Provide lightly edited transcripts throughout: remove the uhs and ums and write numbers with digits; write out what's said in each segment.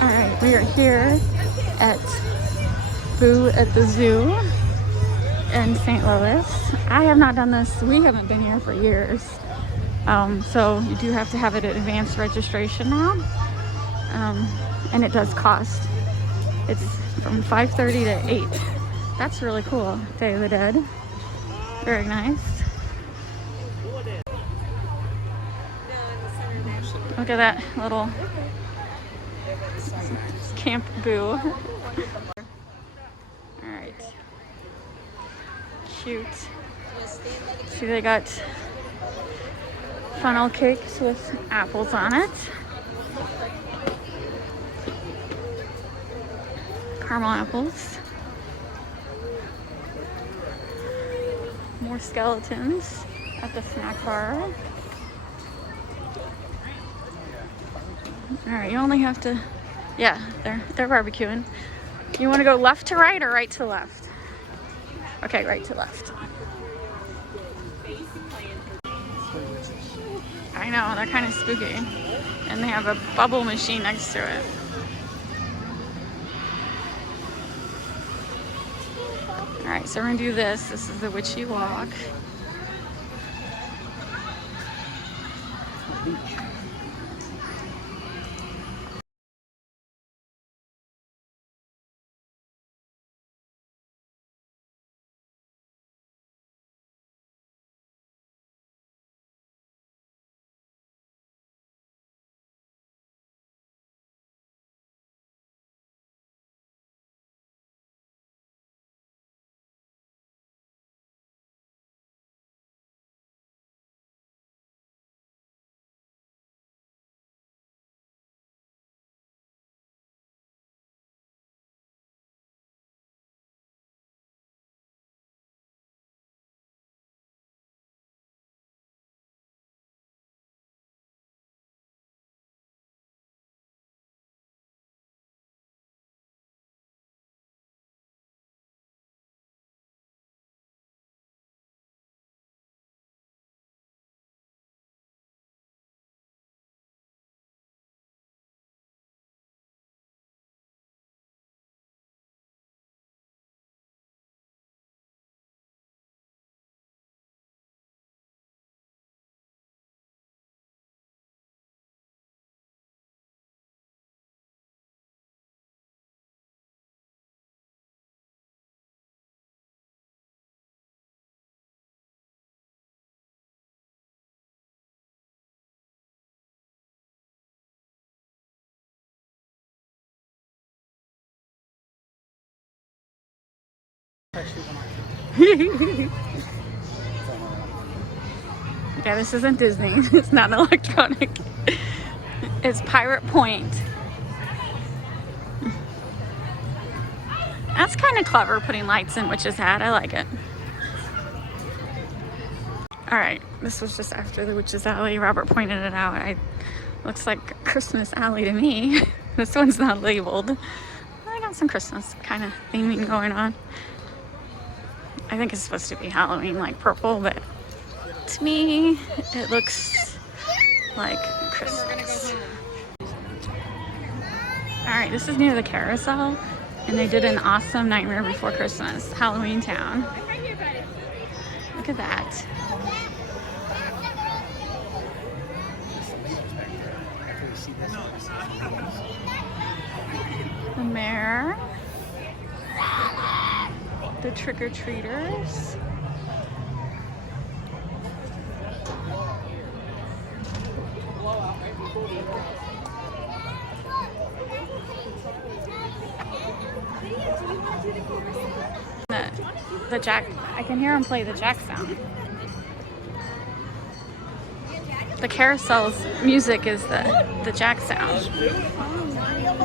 Alright, we are here at Boo at the Zoo in St. Louis. I have not done this. We haven't been here for years. So you do have to have it at advanced registration now. And it does cost. It's from 5:30 to 8. That's really cool. Day of the Dead. Very nice. Look at that little Camp Boo. Alright. Cute. See, they got funnel cakes with apples on it. Caramel apples. More skeletons at the snack bar. Alright, you only have to, yeah, they're barbecuing. You want to go left to right or right to left? Okay, right to left. I know, they're kind of spooky. And they have a bubble machine next to it. Alright, so we're gonna do this. This is the witchy walk. Yeah, this isn't Disney. It's not electronic. It's Pirate Point. That's kind of clever, putting lights in Witch's Hat. I like it. Alright, this was just after the Witch's Alley. Robert pointed it out. Looks like Christmas Alley to me. This one's not labeled. I got some Christmas kind of theming going on. I think it's supposed to be Halloween, like purple, but to me, it looks like Christmas. Alright, this is near the carousel, and they did an awesome Nightmare Before Christmas, Halloween Town. Look at that. The mayor. The trick-or-treaters. The jack, I can hear him play the jack sound. The carousel's music is the jack sound.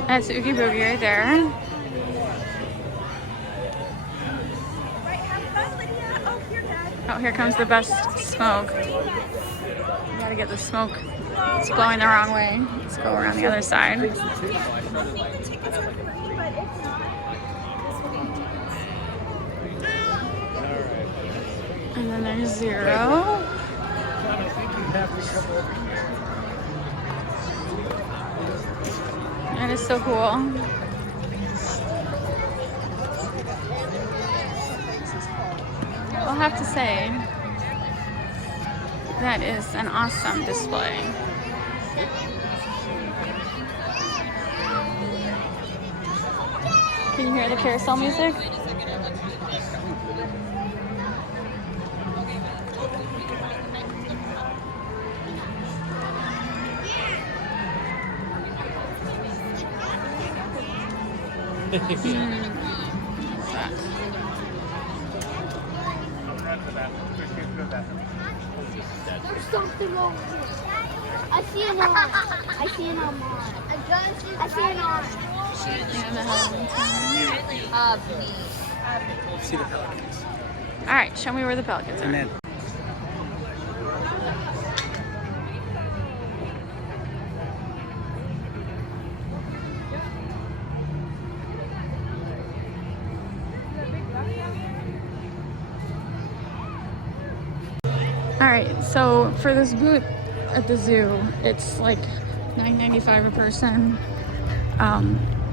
That's Oogie Boogie right there. Oh, here comes the best smoke. You gotta get the smoke. It's blowing the wrong way. Let's go around the other side. And then there's Zero. That is so cool. I'll have to say, that is an awesome display. Can you hear the carousel music? There's something wrong here. I see an arm. I see an arm. I see an arm. See the pelicans. All right, show me where the pelicans are. And then All right, so for this booth at the zoo, it's like $9.95 a person.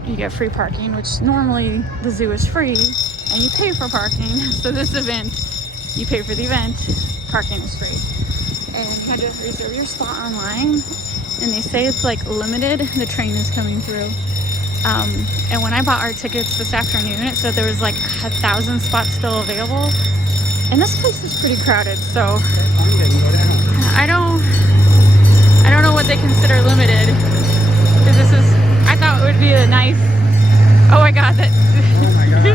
You get free parking, which normally the zoo is free, and you pay for parking. So this event, you pay for the event, parking is free. And you had to reserve your spot online, and they say it's like limited. The train is coming through. And when I bought our tickets this afternoon, it said there was like 1,000 spots still available. And this place is pretty crowded, so I don't know what they consider limited. Because this is, I thought it would be a nice, oh my god, oh my god.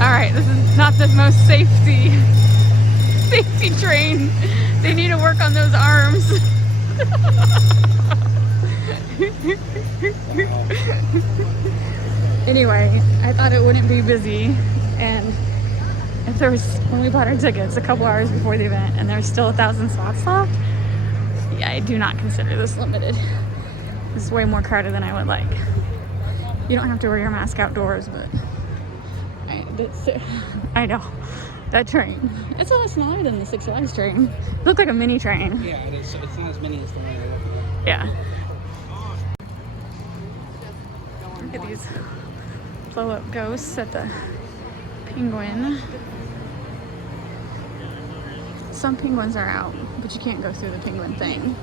Alright, this is not the most safety train. They need to work on those arms. Anyway, I thought it wouldn't be busy, and if there was, when we bought our tickets a couple hours before the event and there's still 1,000 spots left, yeah, I do not consider this limited. This is way more crowded than I would like. You don't have to wear your mask outdoors, but I know. That train, it's a lot smaller than the Six Flags train. It looked like a mini train. Yeah, it is. It's not as many as the one I looked at. Yeah. Look at these blow up ghosts at the penguin. Some penguins are out, but you can't go through the penguin thing.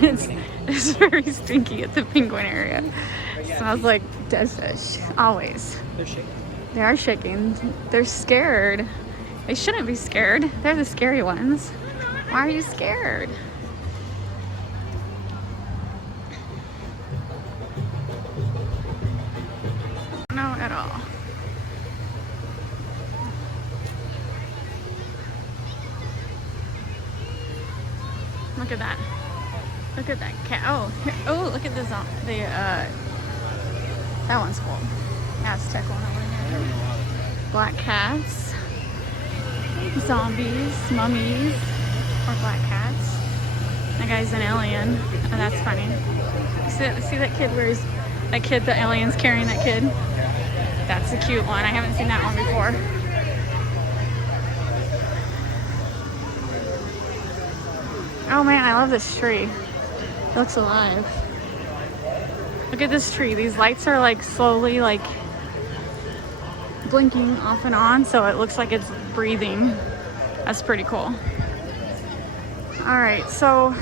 It's very stinky at the penguin area. Smells like dead fish, always. They're shaking. They are shaking. They're scared. They shouldn't be scared. They're the scary ones. Why are you scared? No, at all. Look at that. Look at that cat. Oh, here, oh, look at this. That one's cool. Aztec one over here. Black cats, zombies, mummies, or black cats. That guy's an alien. Oh, that's funny. See that kid? Where's that kid? The alien's carrying that kid. That's a cute one. I haven't seen that one before. Oh man, I love this tree. It looks alive. Look at this tree. These lights are like slowly like blinking off and on, so it looks like it's breathing. That's pretty cool. All right, so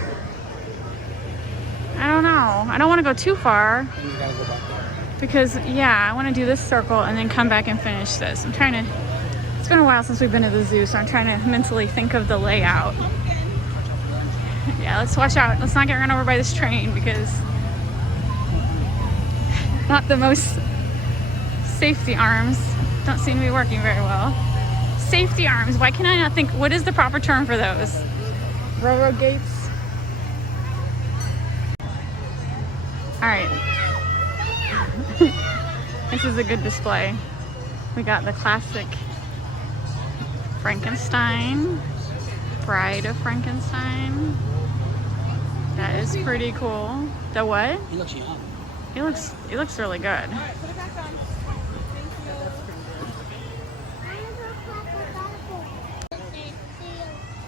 I don't know. I don't want to go too far And you gotta go back there. because yeah, I want to do this circle and then come back and finish this. I'm trying to, it's been a while since we've been to the zoo, so I'm trying to mentally think of the layout. Yeah, let's watch out. Let's not get run over by this train because not the most safety arms don't seem to be working very well. Safety arms, why can I not think, what is the proper term for those? Railroad gates? All right. This is a good display. We got the classic Frankenstein, Bride of Frankenstein. That is pretty cool. The what? He looks young. He looks really good.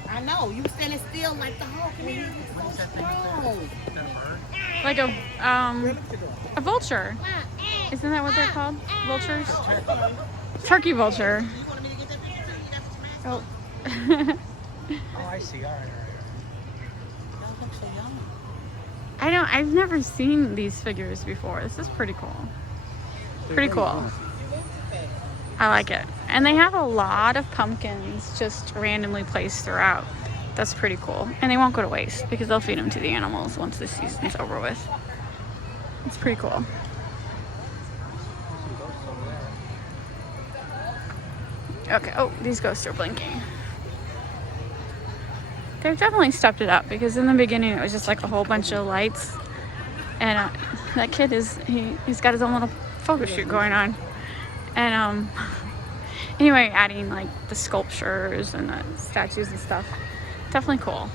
I know. No, you standing still like the Hulk. Man, you're so strong. Like a vulture. Isn't that what they're called? Vultures? Turkey vulture. You wanted me to get that picture too? That's what I'm Oh. asking. Oh, I see. All right. Y'all look so young. I've never seen these figures before. This is pretty cool. Pretty cool. I like it. And they have a lot of pumpkins just randomly placed throughout. That's pretty cool. And they won't go to waste because they'll feed them to the animals once the season's over with. It's pretty cool. Okay, oh, these ghosts are blinking. They've definitely stepped it up because in the beginning it was just like a whole bunch of lights. And that kid he's got his own little photo shoot going on. And anyway, adding like the sculptures and the statues and stuff. Definitely cool.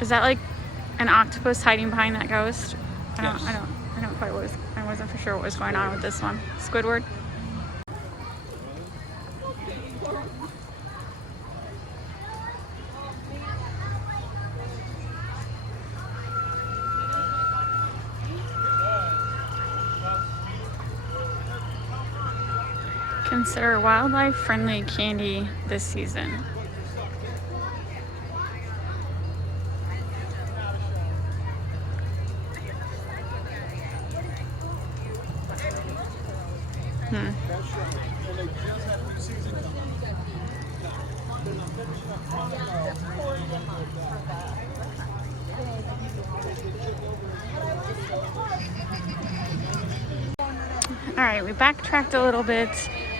Is that like an octopus hiding behind that ghost? I wasn't for sure what was going on with this one. Squidward. Consider wildlife friendly candy this season. All right, we backtracked a little bit.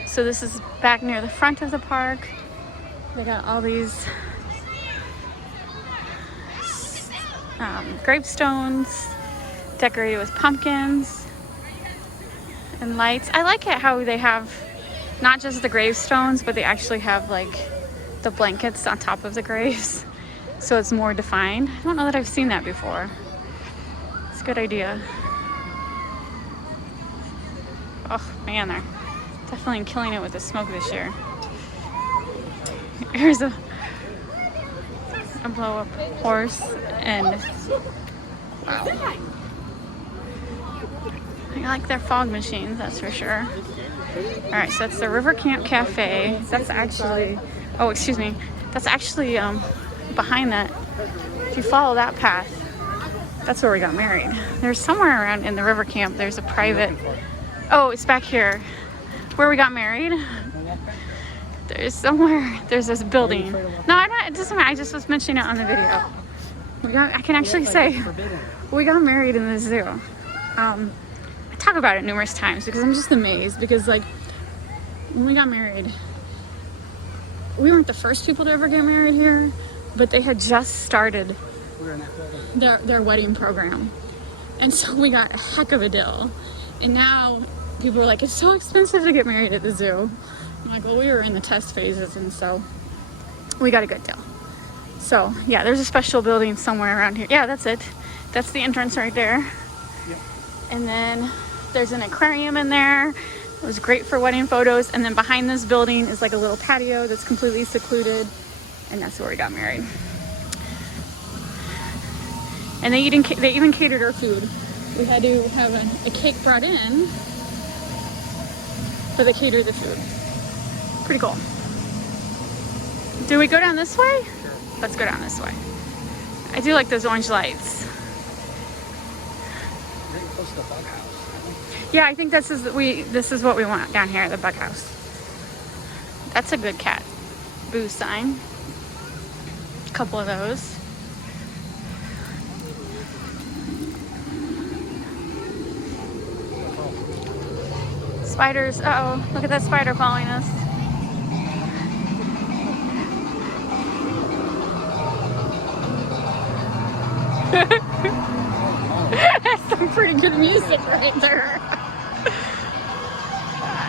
So this is back near the front of the park. They got all these gravestones decorated with pumpkins and lights. I like it how they have not just the gravestones, but they actually have like the blankets on top of the graves. So it's more defined. I don't know that I've seen that before. It's a good idea. Oh man, they're definitely killing it with the smoke this year. Here's a blow up horse and wow. I like their fog machines, that's for sure. Alright, so that's the River Camp Cafe. That's actually, oh excuse me, that's actually behind that. If you follow that path, that's where we got married. There's somewhere around in the River Camp, there's a private, oh it's back here. Where we got married, there's this building. No, I'm not, it doesn't matter, I just was mentioning it on the video. I can actually say, we got married in the zoo. I talk about it numerous times because I'm just amazed because like, when we got married, we weren't the first people to ever get married here, but they had just started their wedding program. And so we got a heck of a deal. And now, people are like, it's so expensive to get married at the zoo. I'm like, well, we were in the test phases, and so we got a good deal. So, yeah, there's a special building somewhere around here. Yeah, that's it. That's the entrance right there. Yep. And then there's an aquarium in there. It was great for wedding photos. And then behind this building is like a little patio that's completely secluded. And that's where we got married. And they even catered our food. We had to have a cake brought in, but they catered the food. Pretty cool. Do we go down this way? Sure. Let's go down this way. I do like those orange lights. We're getting close to the bug house. Yeah, I think this is what we want down here at the bug house. That's a good cat boo sign. A couple of those. Spiders. Uh-oh, look at that spider following us. That's some pretty good music right there.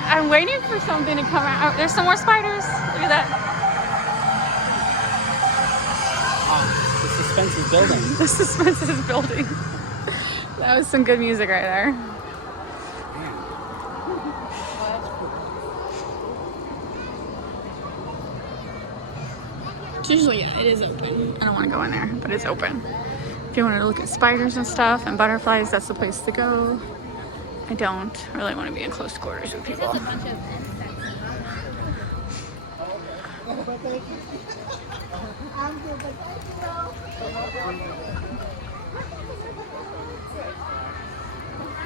I'm waiting for something to come out. Oh, there's some more spiders. Look at that. The suspense is building. The suspense is building. That was some good music right there. It's usually, yeah, it is open. I don't want to go in there, but it's open. If you want to look at spiders and stuff and butterflies, that's the place to go. I don't really want to be in close quarters with people.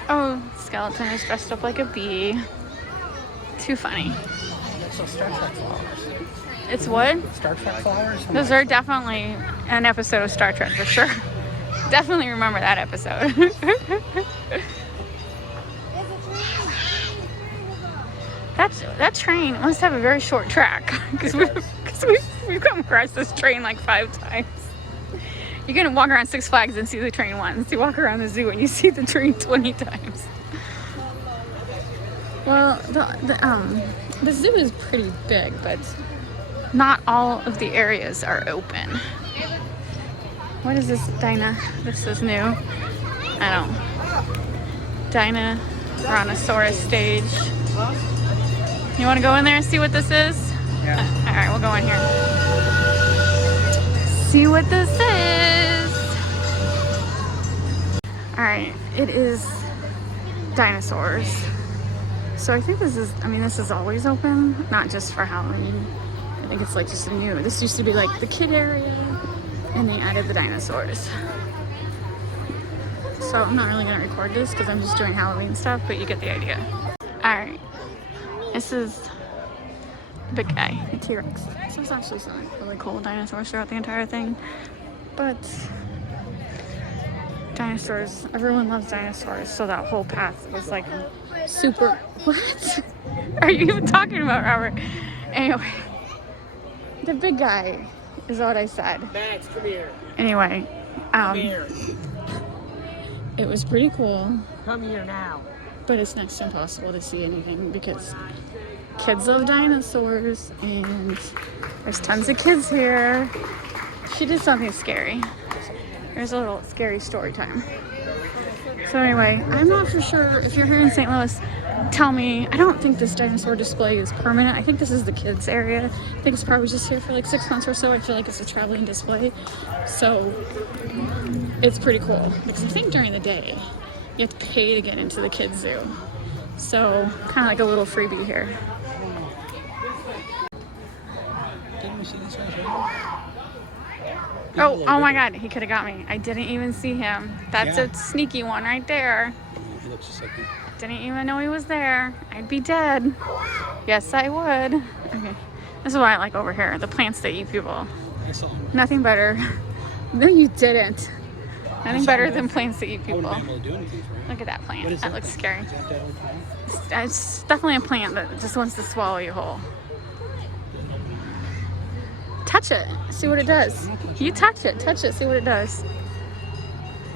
Oh, skeleton is dressed up like a bee. Too funny. So Star Trek flowers. It's what? Star Trek flowers? Those are definitely an episode of Star Trek for sure. Definitely remember that episode. That train must have a very short track because we've come across this train like 5 times. You're gonna walk around Six Flags and see the train once. You walk around the zoo and you see the train 20 times. Well, the zoo is pretty big, but not all of the areas are open. What is this, Dinah? This is new. I don't. Dinosaurs stage. You want to go in there and see what this is? Yeah. All right, we'll go in here. See what this is. All right, it is Dinosaurs. So I think this is always open, not just for Halloween. I think it's like just a new. This used to be like the kid area, and they added the dinosaurs. So I'm not really gonna record this because I'm just doing Halloween stuff, but you get the idea. All right, this is the big guy, the T-Rex. So there's actually some really cool dinosaurs throughout the entire thing, but dinosaurs, everyone loves dinosaurs, so that whole path was like super. What are you even talking about, Robert? Anyway, the big guy is what I said. Max, come here. Anyway, Come here. it was pretty cool, Come here now. but it's next to impossible to see anything because kids love dinosaurs and there's tons of kids here. She did something scary. There's a little scary story time. So anyway, I'm not for sure. If you're here in St. Louis, tell me. I don't think this dinosaur display is permanent. I think this is the kids area. I think it's probably just here for like 6 months or so. I feel like it's a traveling display. So it's pretty cool because I think during the day you have to pay to get into the kids zoo. So kind of like a little freebie here. Didn't we see this one here? Oh my God, he could have got me. I didn't even see him. That's Yeah. a sneaky one right there. He looks just like me. Didn't even know he was there. I'd be dead. Yes, I would. Okay, this is what I like over here. The plants that eat people. I saw him. Nothing better. No, you didn't. Nothing saw better him. than plants that eat I people. wouldn't be able to do anything for him. Look at that What plant. is That looks thing? scary. Is that old plant? It's definitely a plant that just wants to swallow you whole. Touch it. See what it does. You touch it. Touch it. See what it does.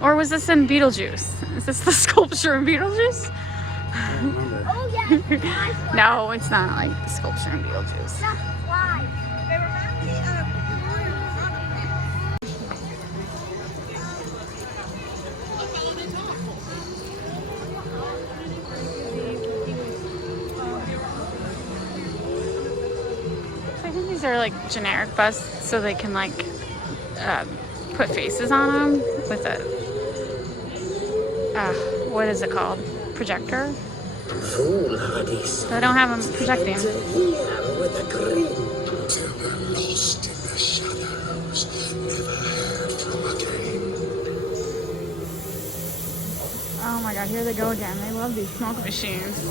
Or was this in Beetlejuice? Is this the sculpture in Beetlejuice? I don't remember. Oh yeah. No, it's not like the sculpture in Beetlejuice. Why? I think these are like generic busts so they can like put faces on them with a what is it called? Projector? So I don't have them projecting. Lost in the shadows, never heard from again. Oh my God, here they go again. They love these smoke machines. You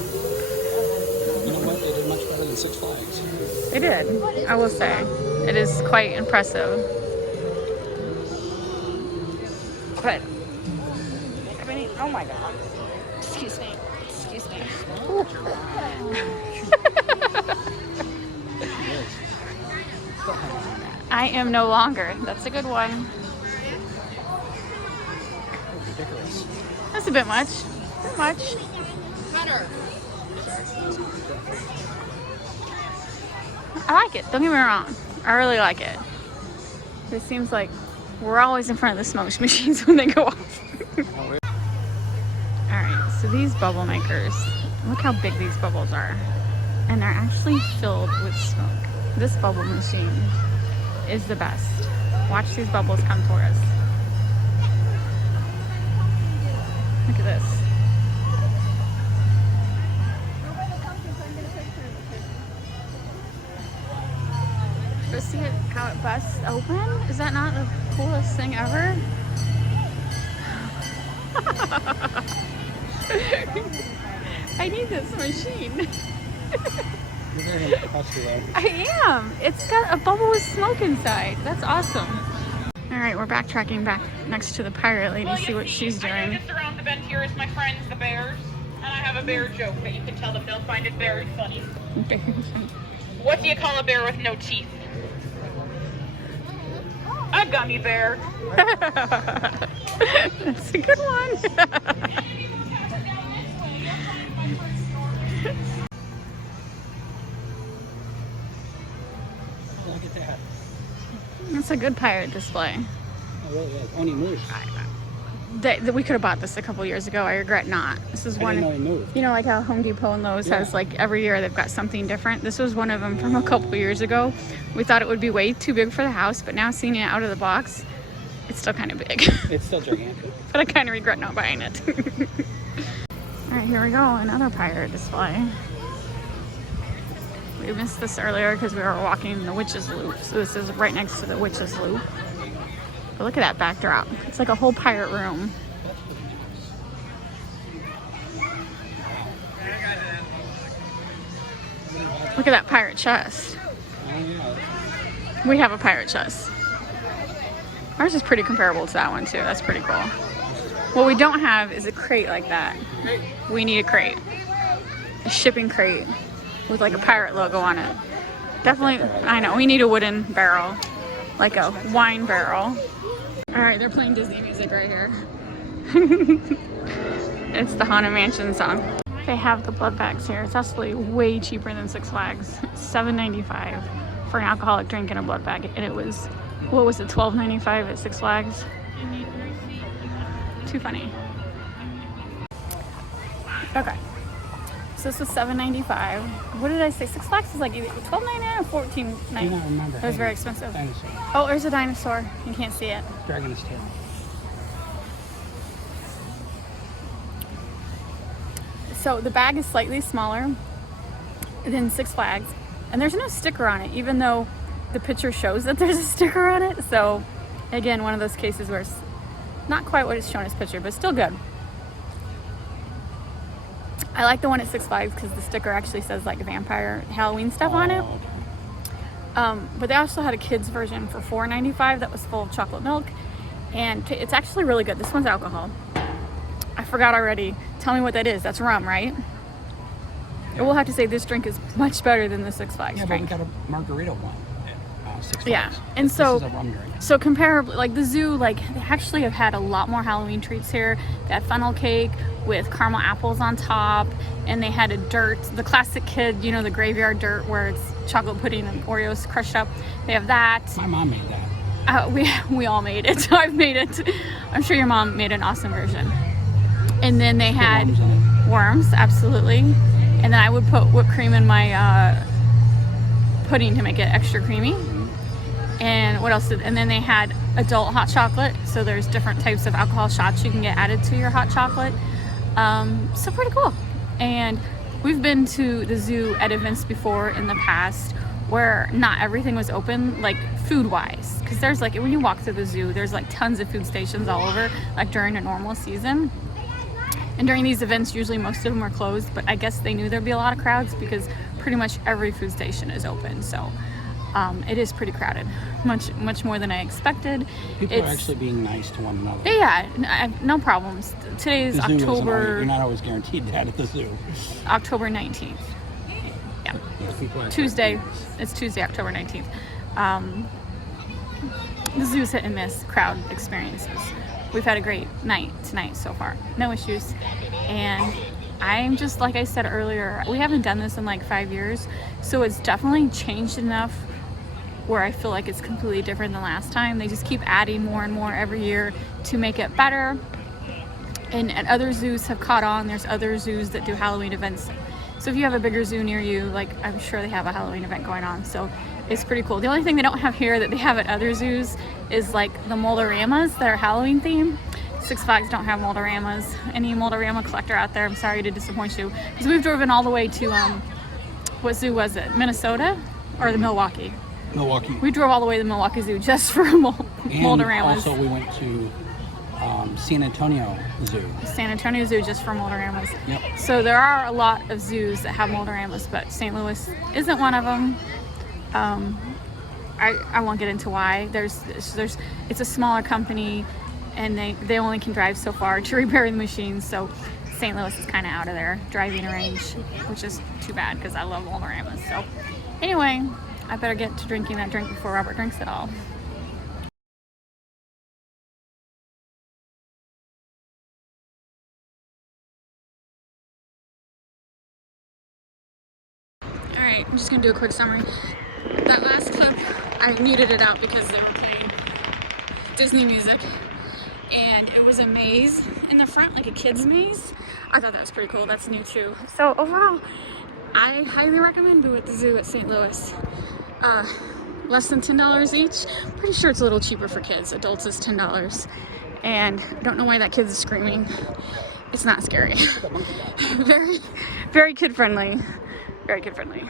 know what? They did much better than Six Flags. They did, I will say. It is quite impressive. But, I mean, oh my God. Excuse me. Excuse me. I am no longer. That's a good one. Ridiculous. That's a bit much. A bit much. I like it. Don't get me wrong. I really like it. It seems like we're always in front of the smoke machines when they go off. Alright, so these bubble makers, look how big these bubbles are. And they're actually filled with smoke. This bubble machine is the best. Watch these bubbles come for us. Look at this. But see it, how it busts open? Is that not the coolest thing ever? I need this machine. You're very fussy though. I am. It's got a bubble with smoke inside. That's awesome. All right, we're backtracking back next to the pirate lady, see what she's doing. I know just around the bend here is my friends, the bears. And I have a bear joke that you can tell them, they'll find it very funny. What do you call a bear with no teeth? A gummy bear. That's a good one. Look at that. That's a good pirate display. It really is. Only moves. We could have bought this a couple years ago. I regret not. This is I one. didn't know he moved. You know, like how Home Depot and Lowe's Yeah. has like every year they've got something different. This was one of them from a couple years ago. We thought it would be way too big for the house, but now seeing it out of the box, it's still kind of big. It's still gigantic. But I kind of regret not buying it. All right, here we go. Another pirate display. We missed this earlier because we were walking the Witch's Loop. So this is right next to the Witch's Loop. But look at that backdrop. It's like a whole pirate room. Look at that pirate chest. Oh yeah. We have a pirate chest. Ours is pretty comparable to that one too. That's pretty cool. What we don't have is a crate like that. We need a crate. A shipping crate with like a pirate logo on it. Definitely, I know, we need a wooden barrel. Like a wine barrel. Alright, they're playing Disney music right here. It's the Haunted Mansion song. They have the blood bags here. It's actually way cheaper than Six Flags. $7.95 for an alcoholic drink and a blood bag. And it was, what was it, $12.95 at Six Flags? Too funny. Okay. So this was $7.95. What did I say? Six Flags is like either $12.99 or $14.99. I don't remember. It was very expensive. Dinosaur. Oh, there's a dinosaur. You can't see it. Dragging his tail. So the bag is slightly smaller than Six Flags, and there's no sticker on it, even though the picture shows that there's a sticker on it. So again, one of those cases where it's not quite what it's shown as picture, but still good. I like the one at Six Flags because the sticker actually says like vampire Halloween stuff on it. But they also had a kids version for $4.95 that was full of chocolate milk, and it's actually really good. This one's alcohol. I forgot already. Tell me what that is. That's rum, right? I will have to say this drink is much better than the Six Flags Yeah, but drink. we got a margarita one at Six Flags. Yeah, and so this is a rum drink. So comparably, like the zoo, like they actually have had a lot more Halloween treats here. They had funnel cake with caramel apples on top, and they had a dirt, the classic kid, you know, the graveyard dirt where it's chocolate pudding and Oreos crushed up. They have that. My mom made that. We all made it. So I've made it. I'm sure your mom made an awesome version. And then they had Worms in it. worms, absolutely. And then I would put whipped cream in my pudding to make it extra creamy. And what else and then they had adult hot chocolate. So there's different types of alcohol shots you can get added to your hot chocolate. So pretty cool. And we've been to the zoo at events before in the past where not everything was open, like food-wise. Because there's like, when you walk through the zoo, there's like tons of food stations all over, like during a normal season. And during these events, usually most of them are closed, but I guess they knew there'd be a lot of crowds because pretty much every food station is open. So it is pretty crowded, much more than I expected. People are actually being nice to one another. Yeah, no problems. Today is The zoo isn't always- October you're not always guaranteed that at the zoo. October 19th. Yeah, Yeah, people are Tuesday. actually nice. It's Tuesday, October 19th. The zoo's hit and miss crowd experiences. We've had a great night tonight so far. No issues. And I'm just, like I said earlier, we haven't done this in like 5 years. So it's definitely changed enough where I feel like it's completely different than last time. They just keep adding more and more every year to make it better. And other zoos have caught on. There's other zoos that do Halloween events So if you have a bigger zoo near you, like I'm sure they have a Halloween event going on. So it's pretty cool. The only thing they don't have here that they have at other zoos is like the Moldoramas that are Halloween themed. Six Flags don't have Moldoramas. Any Moldorama collector out there, I'm sorry to disappoint you. Because we've driven all the way to, what zoo was it? Minnesota or the Milwaukee? Milwaukee. We drove all the way to the Milwaukee Zoo just for Moldoramas. Also, we went to San Antonio Zoo. San Antonio Zoo just for Moldoramas. Yep. So there are a lot of zoos that have Moldoramas, but St. Louis isn't one of them. I won't get into why. It's a smaller company, and they only can drive so far to repair the machines. So St. Louis is kind of out of their driving range, which is too bad because I love Moldoramas. So anyway, I better get to drinking that drink before Robert drinks it all. Alright, I'm just gonna do a quick summary. That last clip, I muted it out because they were playing Disney music, and it was a maze in the front, like a kid's maze. I thought that was pretty cool. That's new too. So overall, I highly recommend Boo at the Zoo at St. Louis. Less than $10 each. Pretty sure it's a little cheaper for kids. Adults is $10. And I don't know why that kid's screaming. It's not scary. Very, very kid friendly. Very kid friendly.